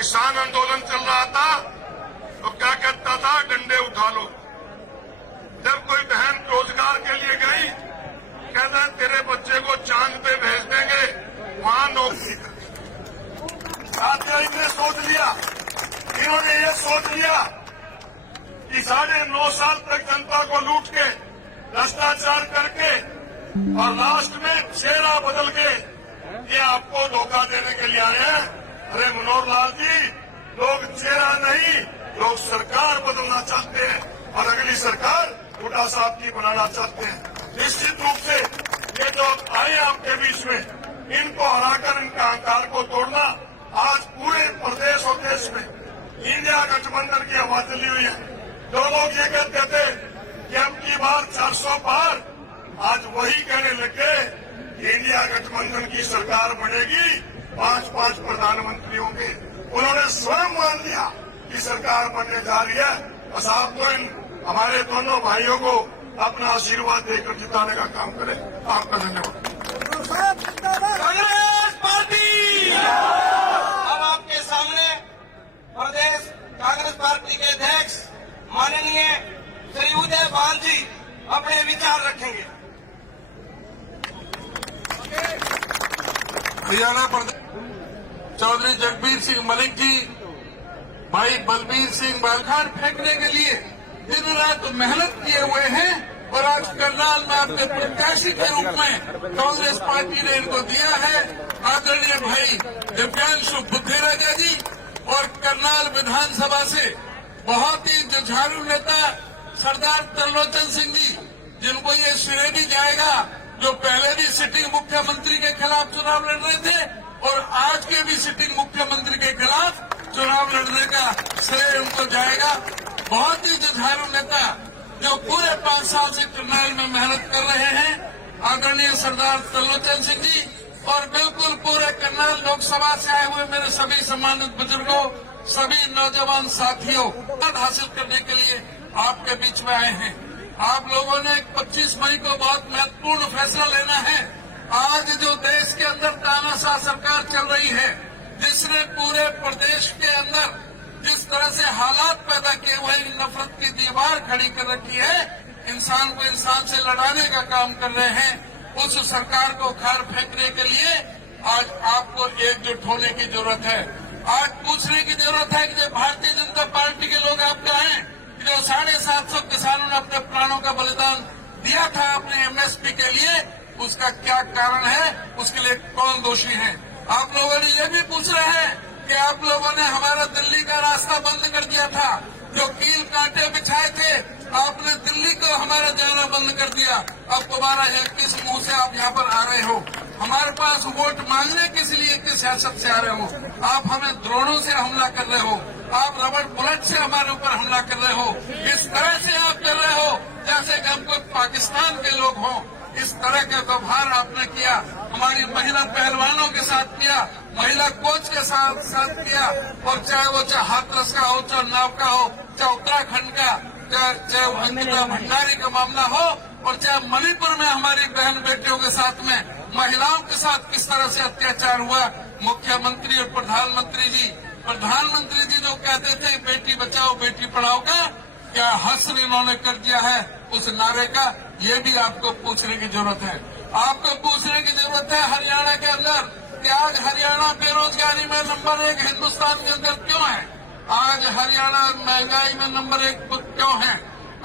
किसान आंदोलन चल रहा था तो क्या कहता था, डंडे उठा लो। जब कोई बहन रोजगार के लिए गई, कहता तेरे बच्चे को चांद पे भेज देंगे, वहां नौकरी कर दी। साथियों, इन्होंने सोच लिया, इन्होंने ये सोच लिया कि 9.5 साल तक जनता को लूट के, भ्रष्टाचार करके और लास्ट में चेहरा बदल के ये आपको धोखा देने के लिए आए हैं। अरे मनोहर लाल जी, लोग चेहरा नहीं, लोग सरकार बदलना चाहते हैं और अगली सरकार हुड्डा साहब की बनाना चाहते हैं। निश्चित रूप से ये जो आए आपके बीच में, इनको हराकर इनका अहंकार को तोड़ना, आज पूरे प्रदेश और देश में इंडिया गठबंधन की हवा चली हुई है। जो लोग ये कहते थे कि अब की बार 400 पार, आज वही कहने लगे कि इंडिया गठबंधन की सरकार बनेगी, 5-5 प्रधानमंत्री होंगे। उन्होंने स्वयं मान लिया कि सरकार बनने जा रही है। बस आपको इन हमारे दोनों भाइयों को अपना आशीर्वाद देकर जिताने का काम करें। आपका धन्यवाद। कांग्रेस पार्टी। अब आपके सामने प्रदेश कांग्रेस पार्टी के अध्यक्ष माननीय श्री उदय भान जी अपने विचार रखेंगे। हरियाणा प्रदेश चौधरी जगबीर सिंह मलिक जी, भाई बलबीर सिंह बालखान फेंकने के लिए दिन रात मेहनत किए हुए हैं और आज करनाल में अपने प्रत्याशी के रूप में कांग्रेस पार्टी ने इनको दिया है। आदरणीय भाई दिव्यांशु बुद्धिराजा जी और करनाल विधानसभा से बहुत ही जुझारू नेता सरदार त्रिलोचन सिंह जी, जिनको ये श्रेय दी जाएगा, जो पहले भी सिटिंग मुख्यमंत्री के खिलाफ चुनाव लड़ रहे थे और आज के भी सिटिंग मुख्यमंत्री के खिलाफ चुनाव लड़ने का श्रेय उनको जाएगा। बहुत ही जुझारू नेता जो पूरे 5 साल से करनाल में मेहनत कर रहे हैं, आदरणीय सरदार त्रिलोचन सिंह जी और बिल्कुल पूरे करनाल लोकसभा से आए हुए मेरे सभी सम्मानित बुजुर्गों, सभी नौजवान साथियों, पद हासिल करने के लिए आपके बीच में आए हैं। आप लोगों ने 25 मई को बहुत महत्वपूर्ण फैसला लेना है। आज जो देश के अंदर तानाशाह सरकार चल रही है, जिसने पूरे प्रदेश के अंदर जिस तरह से हालात पैदा किए हुए, नफरत की दीवार खड़ी कर रखी है, इंसान को इंसान से लड़ाने का काम कर रहे हैं, उस सरकार को खार फेंकने के लिए आज आपको एकजुट होने की जरूरत है। आज पूछने की जरूरत है कि जो भारतीय जनता पार्टी के लोग आप कहाँ हैं, जो 750 किसानों ने अपने प्राणों का बलिदान दिया था अपने एमएसपी के लिए, उसका क्या कारण है, उसके लिए कौन दोषी है। आप लोगों ने ये भी पूछ रहे हैं कि आप लोगों ने हमारा दिल्ली का रास्ता बंद कर दिया था, जो कील कांटे बिछाए थे, आपने दिल्ली को हमारा जाना बंद कर दिया। अब दोबारा किस मुंह से आप यहाँ पर आ रहे हो? हमारे पास वोट मांगने किस लिए की सियासत से आ रहे हो? आप हमें ड्रोनों से हमला कर रहे हो, आप रबड़ बुलेट से हमारे ऊपर हमला कर रहे हो। इस तरह से आप कर रहे हो जैसे कि हम कोई पाकिस्तान के लोग हों। इस तरह का व्यवहार आपने किया, हमारी महिला पहलवानों के साथ किया, महिला कोच के साथ किया, और चाहे वो हाथरस का हो, चाहे नाव का हो, चाहे उत्तराखंड का, चाहे अंकिता भंडारी का मामला हो, और चाहे मणिपुर में हमारी बहन बेटियों के साथ में महिलाओं के साथ किस तरह से अत्याचार हुआ। मुख्यमंत्री और प्रधानमंत्री जी जो कहते थे बेटी बचाओ बेटी पढ़ाओ का क्या हस्र इन्होंने कर दिया है उस नारे का, ये भी आपको पूछने की जरूरत है। आपको पूछने की जरूरत है हरियाणा के अंदर कि आज हरियाणा बेरोजगारी में नंबर 1 हिंदुस्तान के अंदर क्यों है? आज हरियाणा महंगाई में नंबर 1 क्यों है?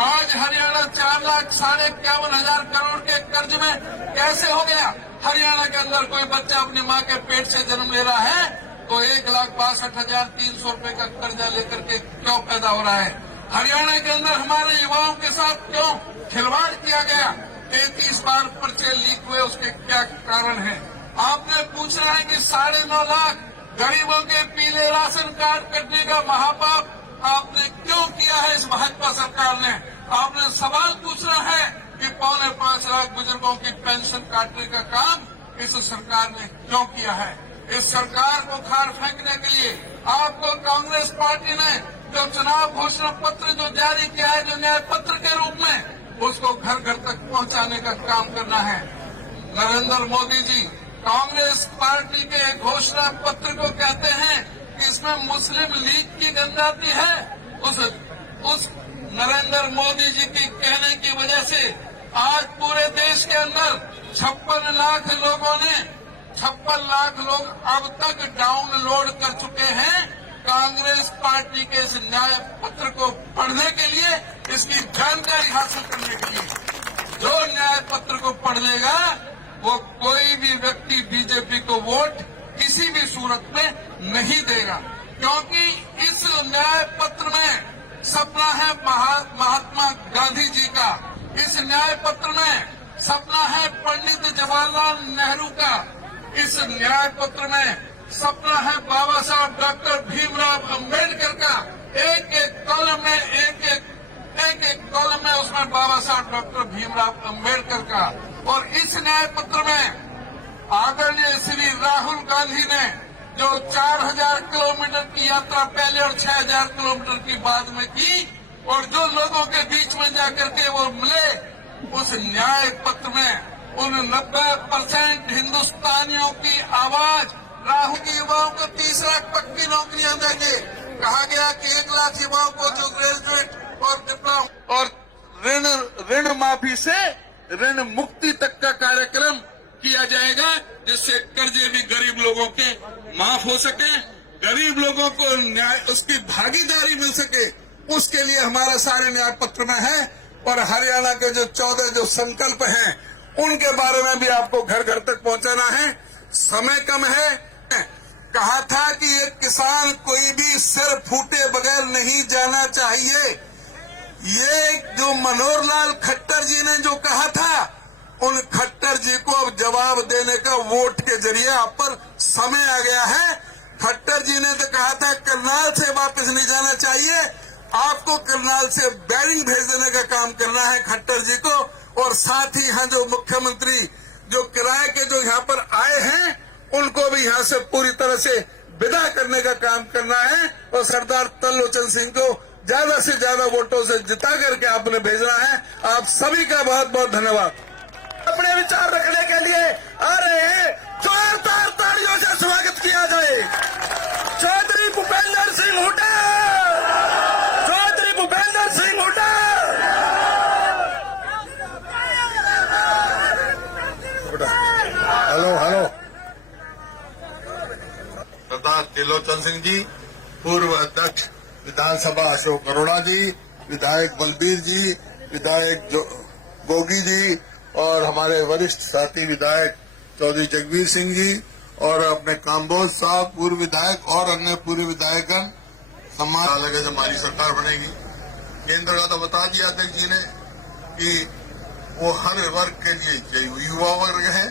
आज हरियाणा 4,51,000 करोड़ के कर्ज में कैसे हो गया? हरियाणा के अंदर कोई बच्चा अपनी माँ के पेट से जन्म ले रहा है तो 1,62,300 रुपए का कर्जा लेकर के क्यों पैदा हो रहा है? हरियाणा के अंदर हमारे युवाओं के साथ क्यों खिलवाड़ किया गया? 33 बार पर्चे लीक हुए, उसके क्या कारण है? आपने पूछना है कि 9.5 लाख गरीबों के पीले राशन कार्ड कटने का महापाप आपने क्यों किया है इस भाजपा सरकार ने? आपने सवाल पूछना है कि 4.25 लाख बुजुर्गों की पेंशन काटने का काम इस सरकार ने क्यों किया है? इस सरकार को खार फेंकने के लिए आपको कांग्रेस पार्टी ने जो चुनाव घोषणा पत्र जो जारी किया है, जो न्याय पत्र के रूप में, उसको घर घर तक पहुंचाने का काम करना है। नरेंद्र मोदी जी कांग्रेस पार्टी के घोषणा पत्र को कहते हैं कि इस जिसमें मुस्लिम लीग की गंध आती है, उस नरेंद्र मोदी जी की कहने की वजह से आज पूरे देश के अंदर 56 लाख लोगों ने 56 लाख लोग अब तक डाउनलोड कर चुके हैं कांग्रेस पार्टी के इस न्याय पत्र को पढ़ने के लिए, इसकी जानकारी हासिल करने के लिए। जो न्याय पत्र को पढ़ लेगा वो कोई भी व्यक्ति बीजेपी को वोट किसी भी सूरत में नहीं देगा, क्योंकि इस न्याय पत्र में सपना है महात्मा गांधी जी का, इस न्याय पत्र में सपना है पंडित जवाहरलाल नेहरू का, इस न्याय पत्र में सपना है बाबा साहब डॉक्टर भीमराव अंबेडकर का। एक एक कॉलम में उसमें बाबा साहब डॉक्टर भीमराव अंबेडकर का। और इस न्याय पत्र में आदरणीय श्री राहुल गांधी ने जो 4000 किलोमीटर की यात्रा पहले और 6000 किलोमीटर की बाद में की, और जो लोगों के बीच में जाकर के वो मिले, उस न्याय पत्र में उन 90% हिंदुस्तानियों की आवाज, राहुल के युवाओं को 30 लाख पक्की नौकरियां देंगे, कहा गया कि 1 लाख युवाओं को जो ग्रेजुएट और डिप्लोमा और ऋण माफी से ऋण मुक्ति तक का कार्यक्रम किया जाएगा, जिससे कर्जे भी गरीब लोगों के माफ हो सके, गरीब लोगों को न्याय उसकी भागीदारी मिल सके। उसके लिए हमारा सारे न्याय पत्र में है। और हरियाणा के जो 14 जो संकल्प हैं, उनके बारे में भी आपको घर घर तक पहुंचाना है। समय कम है। कहा था कि एक किसान कोई भी सिर फूटे बगैर नहीं जाना चाहिए। ये जो मनोहर लाल खट्टर जी ने जो कहा था, उन खट्टर जी को अब जवाब देने का वोट के जरिए आप पर समय आ गया है। खट्टर जी ने तो कहा था करनाल से वापस नहीं जाना चाहिए, आपको करनाल से बैरिंग भेज देने का काम करना है खट्टर जी को। और साथ ही यहाँ जो मुख्यमंत्री जो किराए के जो यहाँ पर आए हैं, उनको भी यहाँ से पूरी तरह से विदा करने का काम करना है। और सरदार तरलोचन सिंह को ज्यादा से ज्यादा वोटों से जिता करके आपने भेजना है। आप सभी का बहुत बहुत धन्यवाद। अपने विचार रखने के लिए आ रहे हैं, जोरदार तालियों से स्वागत किया जाए। चौधरी भूपेंद्र सिंह हुड्डा, चौधरी भूपेंद्र सिंह हुड्डा। Hello hello. सरदार त्रिलोचन सिंह जी, पूर्व अध्यक्ष विधानसभा अशोक अरोड़ा जी, विधायक बलबीर जी, विधायक गोगी जी, और हमारे वरिष्ठ साथी विधायक चौधरी जगबीर सिंह जी, और अपने काम्बोज साहब पूर्व विधायक, और अन्य पूर्व विधायकगण। सम्मान अलग है, हमारी सरकार बनेगी। केंद्र का तो बता दिया अध्यक्ष जी ने कि वो हर वर्ग के लिए, चाहे युवा वर्ग है,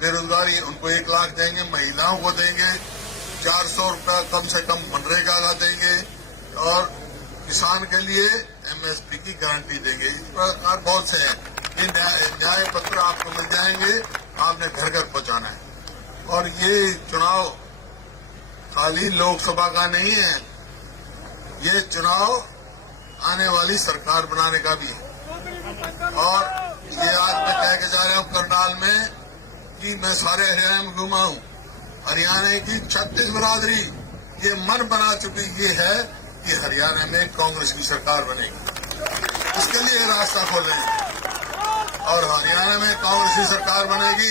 बेरोजगारी, उनको 1 लाख देंगे, महिलाओं को देंगे 400 रुपया कम से कम मनरेगा का देंगे, और किसान के लिए MSP की गारंटी देंगे। इस प्रकार बहुत से हैं। ये न्याय पत्र आपको मिल जाएंगे, आपने घर घर पहुंचाना है। और ये चुनाव खाली लोकसभा का नहीं है, ये चुनाव आने वाली सरकार बनाने का भी है। और ये आज मैं कह के जा रहा हूँ करनाल में कि मैं सारे हरियाणा में घूमा हूँ, हरियाणा की 36 बिरादरी ये मन बना चुकी ये है कि हरियाणा में कांग्रेस की सरकार बनेगी। इसके लिए रास्ता खोल रहे हैं। और हरियाणा में कांग्रेस की सरकार बनेगी,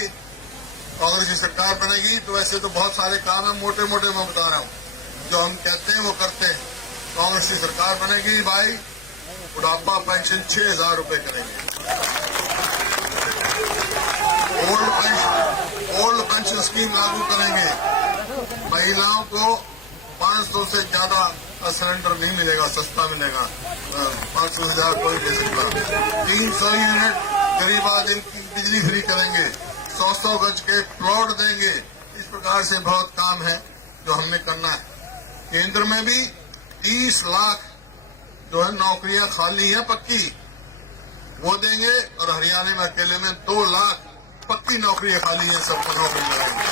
कांग्रेस की सरकार बनेगी तो ऐसे तो बहुत सारे काम है, मोटे मोटे मैं बता रहा हूँ, जो हम कहते हैं वो करते हैं। कांग्रेस की सरकार बनेगी भाई, बुढ़ापा पेंशन 6000 रुपए करेंगे, ओल्ड पेंशन स्कीम लागू करेंगे, महिलाओं को 500 से ज्यादा का सिलेंडर नहीं मिलेगा, सस्ता मिलेगा, 500 से ज्यादा कोई दे सकता। 300 यूनिट गरीब आदमी की बिजली फ्री करेंगे, 100 गज के प्लॉट देंगे। इस प्रकार से बहुत काम है जो हमने करना है। केंद्र में भी 30 लाख जो है नौकरियां खाली हैं पक्की, वो देंगे, और हरियाणा में अकेले में 2 लाख पक्की नौकरियां खाली हैं, सबको नौकरी लगाएंगे।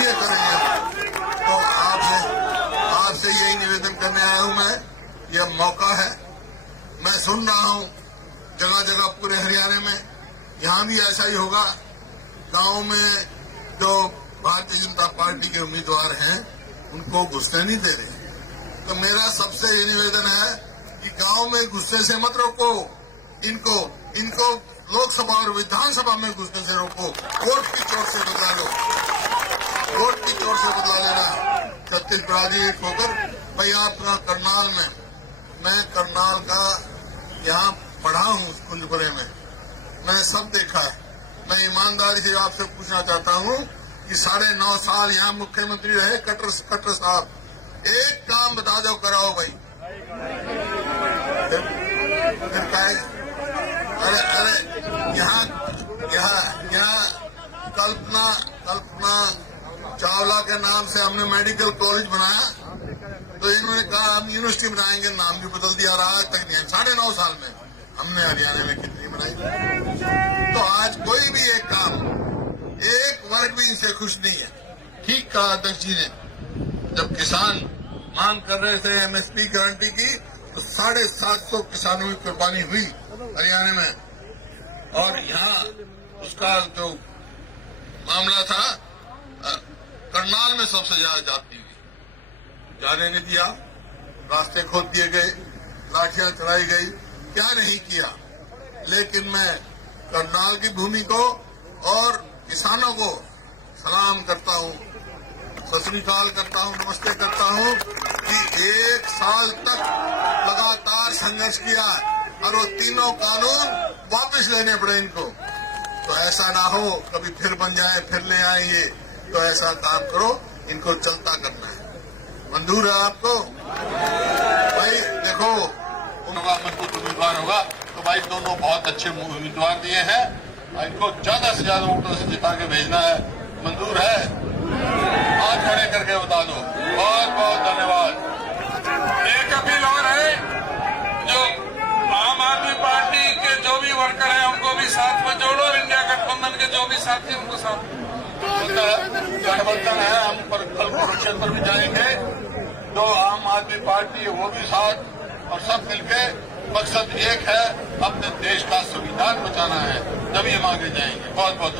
ये करेंगे। तो आपसे यही निवेदन करने आया हूं मैं, यह मौका है। मैं सुन रहा हूं जगह जगह पूरे हरियाणा में, यहां भी ऐसा ही होगा। गांव में जो भारतीय जनता पार्टी के उम्मीदवार हैं उनको घुसने नहीं दे रहे। तो मेरा सबसे ये निवेदन है कि गांव में गुस्से से मत रोको, इनको लोकसभा और विधानसभा में घुसने से रोको। वोट की चोट से बदला लो, वोट की चोट से बदला लेना। छत्तीस ग्रेजुएट होकर भाई आपका करनाल में, मैं करनाल का यहाँ पढ़ा हूँ कुंजपुरे में, मैं सब देखा है। मैं ईमानदारी से आपसे पूछना चाहता हूँ कि 9.5 साल यहाँ मुख्यमंत्री रहे कटर साहब, एक काम बता दो, कराओ भाई। फिर कहे अरे यहाँ कल्पना चावला के नाम से हमने मेडिकल कॉलेज बनाया, तो इन्होंने कहा हम यूनिवर्सिटी बनाएंगे, नाम भी बदल दिया, और आज तक नहीं। 9.5 साल में हमने हरियाणा में कितनी बनाई। तो आज कोई भी एक काम, एक वर्ग भी इनसे खुश नहीं है। ठीक कहा अध्यक्ष जी ने, जब किसान मांग कर रहे थे एमएसपी गारंटी की, तो 750 किसानों की कुर्बानी हुई हरियाणा में, और यहाँ उसका जो मामला था करनाल में सबसे ज्यादा जाती हुई, जाने नहीं दिया, रास्ते खोद दिए गए, लाठियां चढ़ाई गई, क्या नहीं किया। लेकिन मैं करनाल की भूमि को और किसानों को सलाम करता हूँ, सत श्री अकाल करता हूँ, नमस्ते करता हूँ कि 1 साल तक लगातार संघर्ष किया और वो तीनों कानून वापस लेने पड़े इनको। तो ऐसा ना हो कभी फिर बन जाए, फिर ले आएंगे। तो ऐसा काम करो, इनको चलता करना है। मंजूर है आपको? भाई देखो, उनका मजबूत उम्मीदवार होगा, तो भाई दोनों बहुत अच्छे उम्मीदवार दिए हैं, इनको ज्यादा से ज्यादा वोटों से जिता के भेजना है। मंजूर है? हाथ खड़े करके बता दो। बहुत बहुत धन्यवाद। एक अपील और है, जो आम आदमी पार्टी के जो भी वर्कर हैं उनको भी साथ में जोड़ो, और इंडिया गठबंधन के जो भी साथी उनको साथ गठबंधन है, हम पर कल प्रोडक्शन पर भी जाएंगे, जो आम आदमी पार्टी है वो भी साथ, और सब मिलके मकसद एक है, अपने देश का संविधान बचाना है, तभी हम आगे जाएंगे। बहुत बहुत